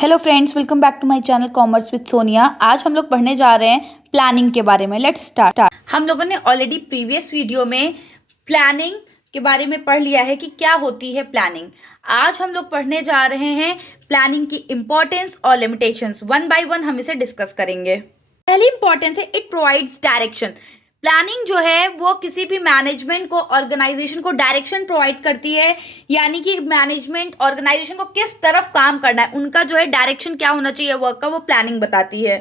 Hello friends, welcome back to my channel commerce with Sonia. आज हम लोग पढ़ने जा रहे हैं प्लानिंग के बारे में। Let's start. हम लोगों ने ऑलरेडी प्रीवियस वीडियो में प्लानिंग के बारे में पढ़ लिया है कि क्या होती है प्लानिंग। आज हम लोग पढ़ने जा रहे हैं प्लानिंग की इंपॉर्टेंस और लिमिटेशंस। वन बाय वन हम इसे डिस्कस करेंगे। पहली इंपॉर्टेंस है, इट प्रोवाइड्स डायरेक्शन। प्लानिंग जो है वो किसी भी मैनेजमेंट को, ऑर्गेनाइजेशन को डायरेक्शन प्रोवाइड करती है, यानी कि मैनेजमेंट ऑर्गेनाइजेशन को किस तरफ काम करना है, उनका जो है डायरेक्शन क्या होना चाहिए वर्क का, वो प्लानिंग बताती है।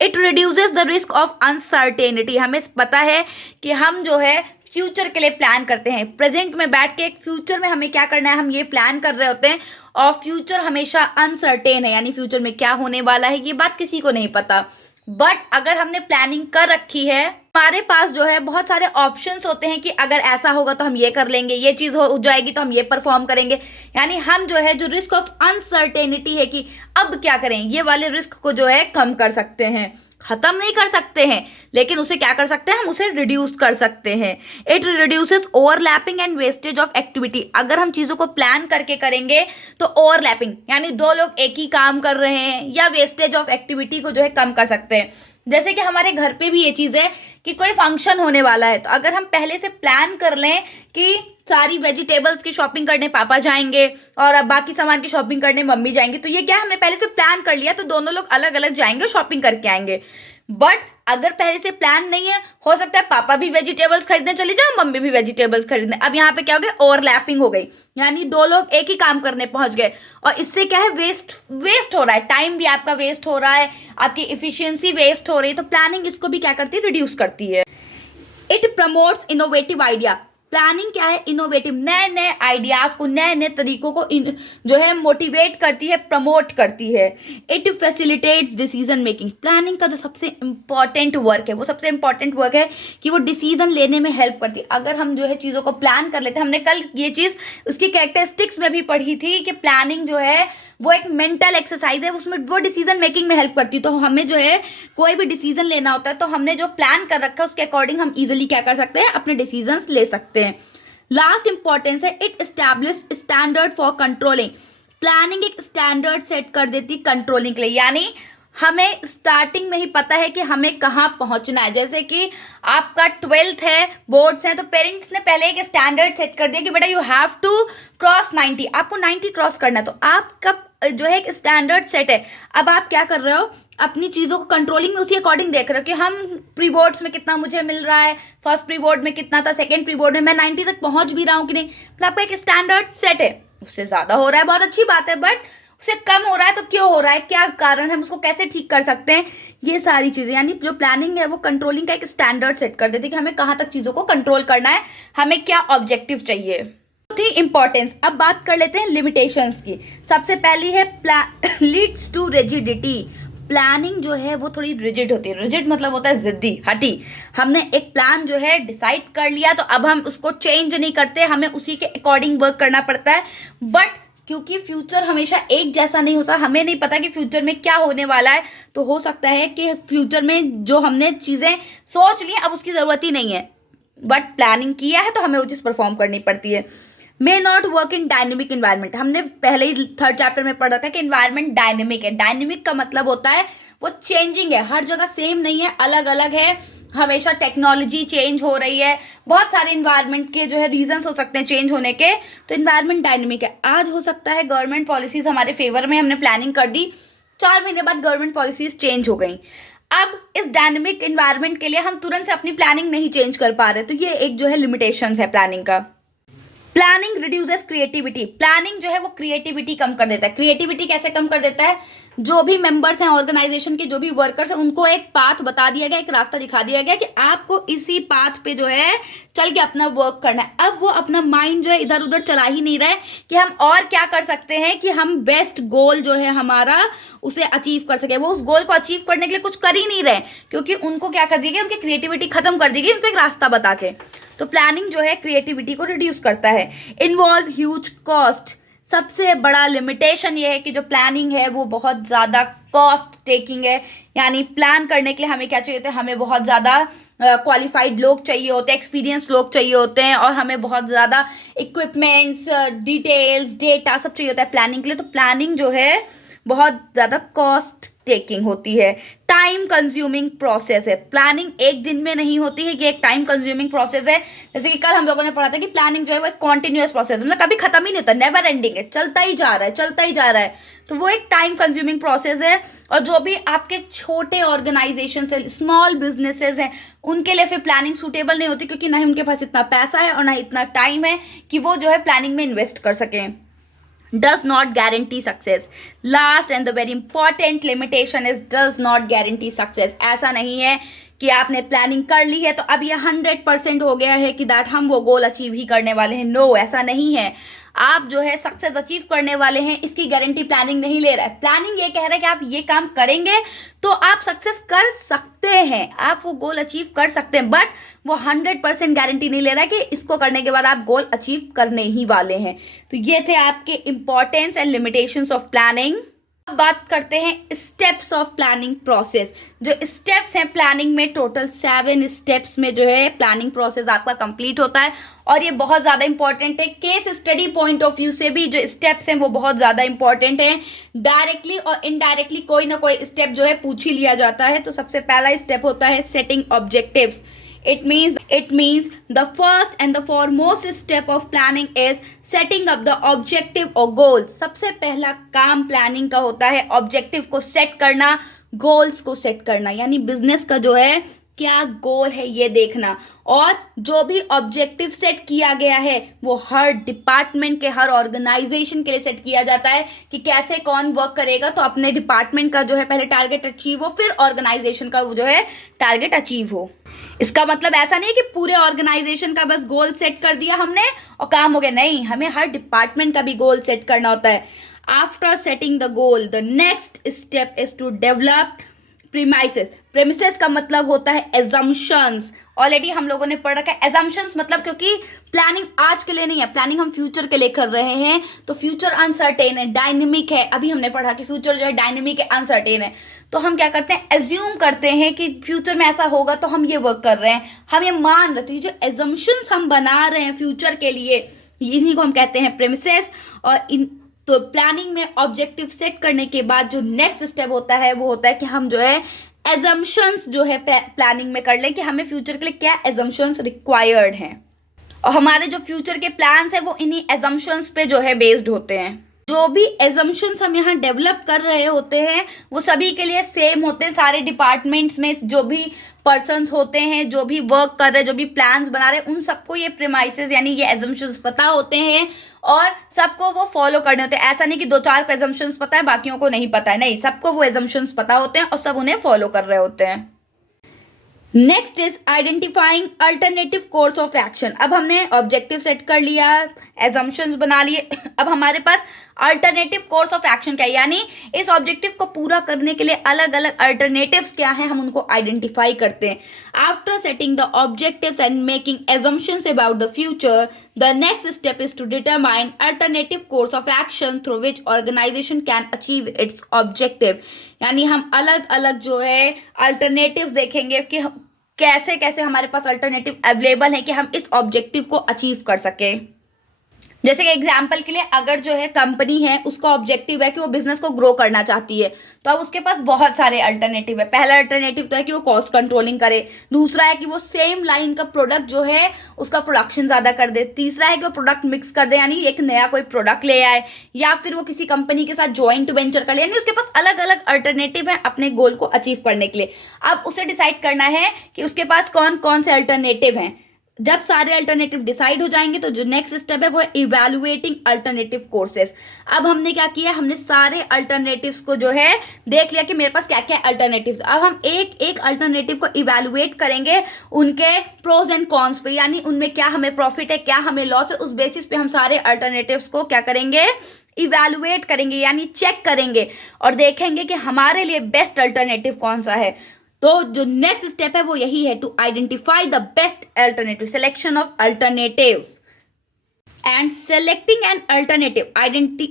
It reduces the risk of uncertainty. हमें पता है कि हम जो है फ्यूचर के लिए प्लान करते हैं, प्रेजेंट में बैठ के एक फ्यूचर में हमें क्या करना है हम ये प्लान कर रहे होते हैं, और फ्यूचर हमेशा अनसर्टेन है, यानी फ्यूचर में क्या होने वाला है ये बात किसी को नहीं पता। बट अगर हमने प्लानिंग कर रखी है, हमारे पास जो है बहुत सारे ऑप्शंस होते हैं कि अगर ऐसा होगा तो हम ये कर लेंगे, ये चीज़ हो जाएगी तो हम ये परफॉर्म करेंगे। यानी हम जो है जो रिस्क ऑफ अनसर्टेनिटी है कि अब क्या करें, ये वाले रिस्क को जो है कम कर सकते हैं। खत्म नहीं कर सकते हैं, लेकिन उसे क्या कर सकते हैं, हम उसे रिड्यूस कर सकते हैं। It reduces overlapping and wastage of activity. अगर हम चीज़ों को प्लान करके करेंगे तो ओवरलैपिंग यानी दो लोग एक ही काम कर रहे हैं, या वेस्टेज ऑफ एक्टिविटी को जो है कम कर सकते हैं। जैसे कि हमारे घर पे भी ये चीज़ है कि कोई फंक्शन होने वाला है, तो अगर हम पहले से प्लान कर लें कि सारी वेजिटेबल्स की शॉपिंग करने पापा जाएंगे और अब बाकी सामान की शॉपिंग करने मम्मी जाएंगी, तो ये क्या हमने पहले से प्लान कर लिया, तो दोनों लोग अलग अलग जाएंगे, शॉपिंग करके आएंगे। बट अगर पहले से प्लान नहीं है, हो सकता है पापा भी वेजिटेबल्स खरीदने चले जाए, मम्मी भी वेजिटेबल्स खरीदने। अब यहाँ पे क्या हो गया, ओवरलैपिंग हो गई, यानी दो लोग एक ही काम करने पहुंच गए, और इससे क्या है, वेस्ट हो रहा है, टाइम भी आपका वेस्ट हो रहा है, आपकी इफिशियंसी वेस्ट हो रही है। तो प्लानिंग इसको भी क्या करती है, रिड्यूस करती है। It promotes innovative idea. Planning क्या है, इनोवेटिव, नए नए आइडियाज को, नए नए तरीकों को जो है मोटिवेट करती है, प्रमोट करती है। It facilitates decision making. Planning का जो सबसे इंपॉर्टेंट वर्क है, वो सबसे इंपॉर्टेंट वर्क है कि वो डिसीजन लेने में हेल्प करती है। अगर हम जो है चीज़ों को प्लान कर लेते हैं, हमने कल ये चीज़ उसकी कैरेक्टरिस्टिक्स में भी पढ़ी थी कि प्लानिंग जो है वो एक मेंटल एक्सरसाइज है, उसमें वो डिसीजन मेकिंग में हेल्प करती है। तो हमें जो है कोई भी डिसीजन लेना होता है, तो हमने जो प्लान कर रखा है उसके अकॉर्डिंग हम इजीली क्या कर सकते हैं, अपने डिसीजंस ले सकते हैं। लास्ट इंपॉर्टेंस है, it establish standard for controlling. Planning एक स्टैंडर्ड सेट कर देती कंट्रोलिंग के लिए, यानी हमें स्टार्टिंग में ही पता है कि हमें कहाँ पहुंचना है। जैसे कि आपका 12th है, बोर्ड्स हैं, तो पेरेंट्स ने पहले एक स्टैंडर्ड सेट कर दिया कि बेटा यू हैव टू क्रॉस 90, आपको 90 क्रॉस करना है। तो आपका जो है एक स्टैंडर्ड सेट है। अब आप क्या कर रहे हो, अपनी चीज़ों को कंट्रोलिंग में उसी अकॉर्डिंग देख रहे हो कि हम प्री बोर्ड्स में कितना मुझे मिल रहा है, फर्स्ट प्री बोर्ड में कितना था, सेकेंड प्री बोर्ड में मैं 90 तक पहुंच भी रहा हूँ कि नहीं। मतलब आपका एक स्टैंडर्ड सेट है। उससे ज़्यादा हो रहा है बहुत अच्छी बात है, बट उससे कम हो रहा है तो क्यों हो रहा है, क्या कारण है, हम उसको कैसे ठीक कर सकते हैं, ये सारी चीज़ें। यानी जो प्लानिंग है वो कंट्रोलिंग का एक स्टैंडर्ड सेट कर देती है कि हमें कहाँ तक चीज़ों को कंट्रोल करना है, हमें क्या ऑब्जेक्टिव चाहिए। थी इंपॉर्टेंस। अब बात कर लेते हैं लिमिटेशंस की। सबसे पहली है लीड्स टू रिजिडिटी। प्लानिंग जो है वो थोड़ी रिजिड होती है। रिजिड मतलब होता है जिद्दी, हटी। हमने एक प्लान जो है डिसाइड कर लिया, तो अब हम उसको चेंज नहीं करते, हमें उसी के अकॉर्डिंग वर्क करना पड़ता है। बट क्योंकि फ्यूचर हमेशा एक जैसा नहीं होता, हमें नहीं पता कि फ्यूचर में क्या होने वाला है, तो हो सकता है कि फ्यूचर में जो हमने चीज़ें सोच ली अब उसकी ज़रूरत ही नहीं है, बट प्लानिंग किया है तो हमें वो चीज़ परफॉर्म करनी पड़ती है। May not work in dynamic environment. हमने पहले ही 3rd चैप्टर में पढ़ा था कि इन्वायरमेंट डायनेमिक है। डायनेमिक का मतलब होता है वो चेंजिंग है, हर जगह सेम नहीं है, अलग अलग है, हमेशा टेक्नोलॉजी चेंज हो रही है, बहुत सारे इन्वायरमेंट के जो है रीजंस हो सकते हैं चेंज होने के, तो इन्वायरमेंट डायनेमिक है। आज हो सकता है गवर्नमेंट पॉलिसीज हमारे फेवर में, हमने प्लानिंग कर दी, 4 महीने बाद गवर्नमेंट पॉलिसीज चेंज हो गई। अब इस डायनेमिक इन्वायरमेंट के लिए हम तुरंत से अपनी प्लानिंग नहीं चेंज कर पा रहे, तो ये एक जो है लिमिटेशंस है प्लानिंग का। Planning reduces creativity. प्लानिंग जो है वो क्रिएटिविटी कम कर देता है। क्रिएटिविटी कैसे कम कर देता है, जो भी मेंबर्स हैं ऑर्गेनाइजेशन के, जो भी वर्कर्स हैं, उनको एक पाथ बता दिया गया, एक रास्ता दिखा दिया गया कि आपको इसी पाथ पे जो है चल के अपना वर्क करना है। अब वो अपना माइंड जो है इधर उधर चला ही नहीं रहे कि हम और क्या कर सकते हैं कि हम बेस्ट गोल जो है हमारा उसे अचीव कर सके। वो उस गोल को अचीव करने के लिए कुछ कर ही नहीं रहे, क्योंकि उनको क्या कर दिया गया, उनकी क्रिएटिविटी खत्म कर दी गई, उनको एक रास्ता बता के। तो प्लानिंग जो है क्रिएटिविटी को रिड्यूस करता है। Involve huge cost. सबसे बड़ा लिमिटेशन ये है कि जो प्लानिंग है वो बहुत ज़्यादा कॉस्ट टेकिंग है। यानी प्लान करने के लिए हमें क्या चाहिए होता है, हमें बहुत ज़्यादा क्वालिफाइड लोग चाहिए होते हैं, एक्सपीरियंस लोग चाहिए होते हैं, और हमें बहुत ज़्यादा इक्विपमेंट्स, डिटेल्स, डेटा सब चाहिए होता है प्लानिंग के लिए। तो प्लानिंग जो है बहुत ज़्यादा कॉस्ट टेकिंग होती है, टाइम कंज्यूमिंग प्रोसेस है। प्लानिंग एक दिन में नहीं होती है, ये एक टाइम कंज्यूमिंग प्रोसेस है। जैसे कि कल हम लोगों ने पढ़ा था कि प्लानिंग जो है वो एक कॉन्टिन्यूअस प्रोसेस, मतलब कभी खत्म ही नहीं होता, नेवर एंडिंग है, चलता ही जा रहा है, चलता ही जा रहा है। तो वो एक टाइम कंज्यूमिंग प्रोसेस है। और जो भी आपके छोटे ऑर्गेनाइजेशन है, स्मॉल बिजनेसेस हैं, उनके लिए फिर प्लानिंग सूटेबल नहीं होती, क्योंकि ना ही उनके पास इतना पैसा है और ना इतना टाइम है कि वो जो है प्लानिंग में इन्वेस्ट कर सकें। does not guarantee success. Last and the very important limitation is does not guarantee success. ऐसा नहीं है कि आपने प्लानिंग कर ली है तो अब ये 100% हो गया है कि दैट हम वो गोल अचीव ही करने वाले हैं। नो, ऐसा नहीं है। आप जो है सक्सेस अचीव करने वाले हैं, इसकी गारंटी प्लानिंग नहीं ले रहा है। प्लानिंग ये कह रहा है कि आप ये काम करेंगे तो आप सक्सेस कर सकते हैं, आप वो गोल अचीव कर सकते हैं, बट वो 100% गारंटी नहीं ले रहा है कि इसको करने के बाद आप गोल अचीव करने ही वाले हैं। तो ये थे आपके importance and limitations of planning. अब बात करते हैं स्टेप्स ऑफ प्लानिंग प्रोसेस। जो स्टेप्स हैं प्लानिंग में, टोटल 7 स्टेप्स में जो है प्लानिंग प्रोसेस आपका कंप्लीट होता है। और ये बहुत ज़्यादा इंपॉर्टेंट है, case study point of view से भी जो स्टेप्स हैं वो बहुत ज़्यादा इंपॉर्टेंट हैं। डायरेक्टली और इनडायरेक्टली कोई ना कोई स्टेप जो है पूछ ही लिया जाता है। तो सबसे पहला स्टेप होता है setting objectives. It means the first and the foremost step of planning is setting up the objective or goals. सबसे पहला काम प्लानिंग का होता है ऑब्जेक्टिव को सेट करना, गोल्स को सेट करना, यानी बिजनेस का जो है क्या गोल है ये देखना। और जो भी ऑब्जेक्टिव सेट किया गया है वो हर डिपार्टमेंट के, हर ऑर्गेनाइजेशन के लिए सेट किया जाता है कि कैसे कौन वर्क करेगा। तो अपने डिपार्टमेंट का जो है पहले टारगेट अचीव हो, फिर ऑर्गेनाइजेशन का जो है टारगेट अचीव हो। इसका मतलब ऐसा नहीं है कि पूरे ऑर्गेनाइजेशन का बस गोल सेट कर दिया हमने और काम हो गया, नहीं, हमें हर डिपार्टमेंट का भी गोल सेट करना होता है। After setting the goal the next step is to develop premises. Premises का मतलब होता है एजम्पशंस। ऑलरेडी हम लोगों ने पढ़ रखा है एजम्पशंस मतलब, क्योंकि प्लानिंग आज के लिए नहीं है, प्लानिंग हम फ्यूचर के लिए कर रहे हैं। तो फ्यूचर अनसर्टेन है, डायनेमिक है। अभी हमने पढ़ा कि फ्यूचर जो है डायनेमिक है, अनसर्टेन है। तो हम क्या करते हैं, एज्यूम करते हैं कि फ्यूचर में ऐसा होगा तो हम ये वर्क कर रहे हैं, हम ये मान रहे। तो ये जो एजम्पशंस हम बना रहे हैं फ्यूचर के लिए, इन्हीं को हम कहते हैं प्रीमिसेस। और इन तो प्लानिंग में ऑब्जेक्टिव सेट करने के बाद जो नेक्स्ट स्टेप होता है वो होता है कि हम जो है एजम्पशंस जो है प्लानिंग में कर लें कि हमें फ्यूचर के लिए क्या एजम्पशंस रिक्वायर्ड हैं। और हमारे जो फ्यूचर के प्लान्स हैं वो इन्हीं एजम्पशंस पे जो है बेस्ड होते हैं। जो भी एजम्पशंस हम यहाँ डेवलप कर रहे होते हैं वो सभी के लिए सेम होते हैं। सारे डिपार्टमेंट्स में जो भी पर्सन्स होते हैं, जो भी वर्क कर रहे हैं, जो भी प्लान्स बना रहे हैं, उन सबको ये प्रीमाइसेस यानी ये एजम्पशंस पता होते हैं और सबको वो फॉलो करने होते हैं। ऐसा नहीं कि 2-4 एजम्पशंस पता है बाकियों को नहीं पता है, नहीं, सबको वो एजम्पशंस पता होते हैं और सब उन्हें फॉलो कर रहे होते हैं। Next is identifying alternative course of action. अब हमने ऑब्जेक्टिव सेट कर लिया, एजम्पशंस बना लिए, अब हमारे पास अल्टरनेटिव कोर्स ऑफ एक्शन क्या है, यानी इस ऑब्जेक्टिव को पूरा करने के लिए अलग अलग अल्टरनेटिव्स क्या हैं, हम उनको आइडेंटिफाई करते हैं। After setting the objectives and making assumptions about the future, the next step is to determine alternative course of action through which organization can achieve its objective. यानी हम अलग अलग जो है अल्टरनेटिव्स देखेंगे कि कैसे कैसे हमारे पास अल्टरनेटिव अवेलेबल है कि हम इस ऑब्जेक्टिव को अचीव कर सकें। जैसे कि एग्जाम्पल के लिए अगर जो है कंपनी है उसका ऑब्जेक्टिव है कि वो बिजनेस को ग्रो करना चाहती है, तो अब उसके पास बहुत सारे अल्टरनेटिव है। पहला अल्टरनेटिव तो है कि वो कॉस्ट कंट्रोलिंग करे, दूसरा है कि वो सेम लाइन का प्रोडक्ट जो है उसका प्रोडक्शन ज़्यादा कर दे, तीसरा है कि वो प्रोडक्ट मिक्स कर दे यानी एक नया कोई प्रोडक्ट ले आए, या फिर वो किसी कंपनी के साथ ज्वाइंट वेंचर कर ले, यानी उसके पास अलग अलग अल्टरनेटिव है अपने गोल को अचीव करने के लिए। अब उसे डिसाइड करना है कि उसके पास कौन कौन से अल्टरनेटिव हैं। जब सारे अल्टरनेटिव डिसाइड हो जाएंगे तो जो नेक्स्ट स्टेप है वो है इवैल्यूएटिंग अल्टरनेटिव कोर्सेज। अब हमने क्या किया, हमने सारे अल्टरनेटिव्स को जो है देख लिया कि मेरे पास क्या क्या अल्टरनेटिव्स। अब हम एक एक अल्टरनेटिव को इवैल्यूएट करेंगे उनके प्रोज एंड कॉन्स पे, यानी उनमें क्या हमें प्रॉफिट है, क्या हमें लॉस है। उस बेसिस पे हम सारे अल्टरनेटिव्स को क्या करेंगे, इवैल्यूएट करेंगे यानी चेक करेंगे और देखेंगे कि हमारे लिए बेस्ट अल्टरनेटिव कौन सा है। तो जो नेक्स्ट स्टेप है वो यही है, to identify the best alternative, selection of alternative and selecting an alternative.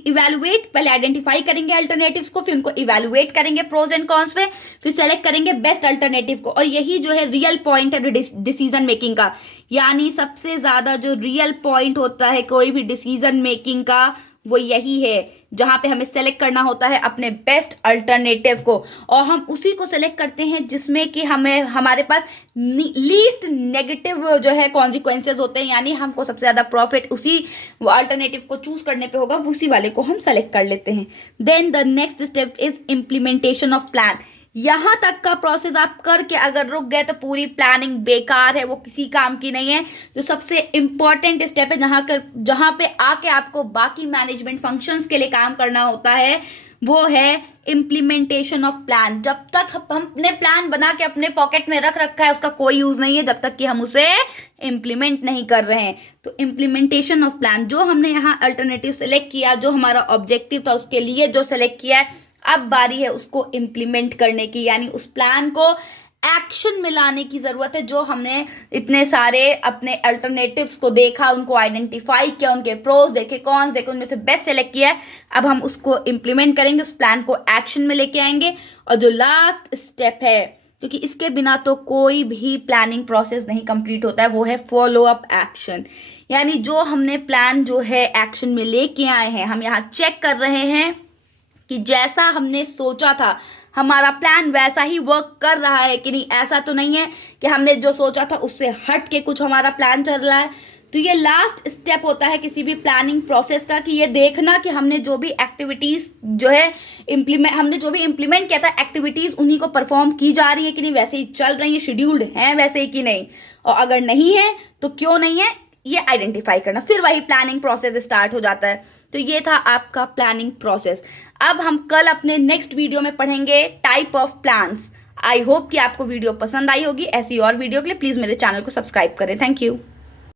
Evaluate, पहले आइडेंटिफाई करेंगे अल्टरनेटिव्स को, फिर उनको इवैल्यूएट करेंगे प्रोज एंड कॉन्स पे, फिर सेलेक्ट करेंगे बेस्ट अल्टरनेटिव को। और यही जो है रियल पॉइंट है डिसीजन मेकिंग का, यानी सबसे ज्यादा जो रियल पॉइंट होता है कोई भी डिसीजन मेकिंग का वो यही है। जहाँ पे हमें सेलेक्ट करना होता है अपने बेस्ट अल्टरनेटिव को, और हम उसी को सेलेक्ट करते हैं जिसमें कि हमें हमारे पास लीस्ट नेगेटिव जो है कॉन्सिक्वेंसेज होते हैं, यानी हमको सबसे ज़्यादा प्रॉफिट उसी अल्टरनेटिव को चूज करने पे होगा, उसी वाले को हम सेलेक्ट कर लेते हैं। Then the next step is implementation of plan. यहाँ तक का प्रोसेस आप करके अगर रुक गए तो पूरी प्लानिंग बेकार है, वो किसी काम की नहीं है। जो सबसे इंपॉर्टेंट स्टेप है जहाँ पे आके आपको बाकी मैनेजमेंट फंक्शंस के लिए काम करना होता है, वो है इम्प्लीमेंटेशन ऑफ प्लान। जब तक हमने प्लान बना के अपने पॉकेट में रख रखा है उसका कोई यूज नहीं है जब तक कि हम उसे इम्प्लीमेंट नहीं कर रहे हैं। तो इम्प्लीमेंटेशन ऑफ प्लान, जो हमने यहाँ अल्टरनेटिव सेलेक्ट किया, जो हमारा ऑब्जेक्टिव था उसके लिए जो सेलेक्ट किया है, अब बारी है उसको इम्प्लीमेंट करने की, यानी उस प्लान को एक्शन में लाने की ज़रूरत है। जो हमने इतने सारे अपने अल्टरनेटिव्स को देखा, उनको आइडेंटिफाई किया, उनके प्रोज देखे, कॉन्स देखे, उनमें से बेस्ट सेलेक्ट किया है, अब हम उसको इम्प्लीमेंट करेंगे, उस प्लान को एक्शन में लेके आएंगे। और जो लास्ट स्टेप है, क्योंकि इसके बिना तो कोई भी प्लानिंग प्रोसेस नहीं कंप्लीट होता है, वो है फॉलो अप एक्शन। यानी जो हमने प्लान जो है एक्शन में लेके आए हैं, हम यहाँ चेक कर रहे हैं कि जैसा हमने सोचा था हमारा प्लान वैसा ही वर्क कर रहा है कि नहीं। ऐसा तो नहीं है कि हमने जो सोचा था उससे हट के कुछ हमारा प्लान चल रहा है। तो ये लास्ट स्टेप होता है किसी भी प्लानिंग प्रोसेस का, कि ये देखना कि हमने जो भी एक्टिविटीज़ जो है हमने जो भी इम्प्लीमेंट किया था एक्टिविटीज़, उन्हीं को परफॉर्म की जा रही है कि नहीं, वैसे ही चल रही है, शेड्यूल्ड हैं वैसे ही कि नहीं, और अगर नहीं है तो क्यों नहीं है, ये आइडेंटिफाई करना, फिर वही प्लानिंग प्रोसेस स्टार्ट हो जाता है। तो ये था आपका प्लानिंग प्रोसेस। अब हम कल अपने नेक्स्ट वीडियो में पढ़ेंगे type of plans. I hope कि आपको वीडियो पसंद आई होगी। ऐसी और वीडियो के लिए प्लीज़ मेरे चैनल को सब्सक्राइब करें। Thank you.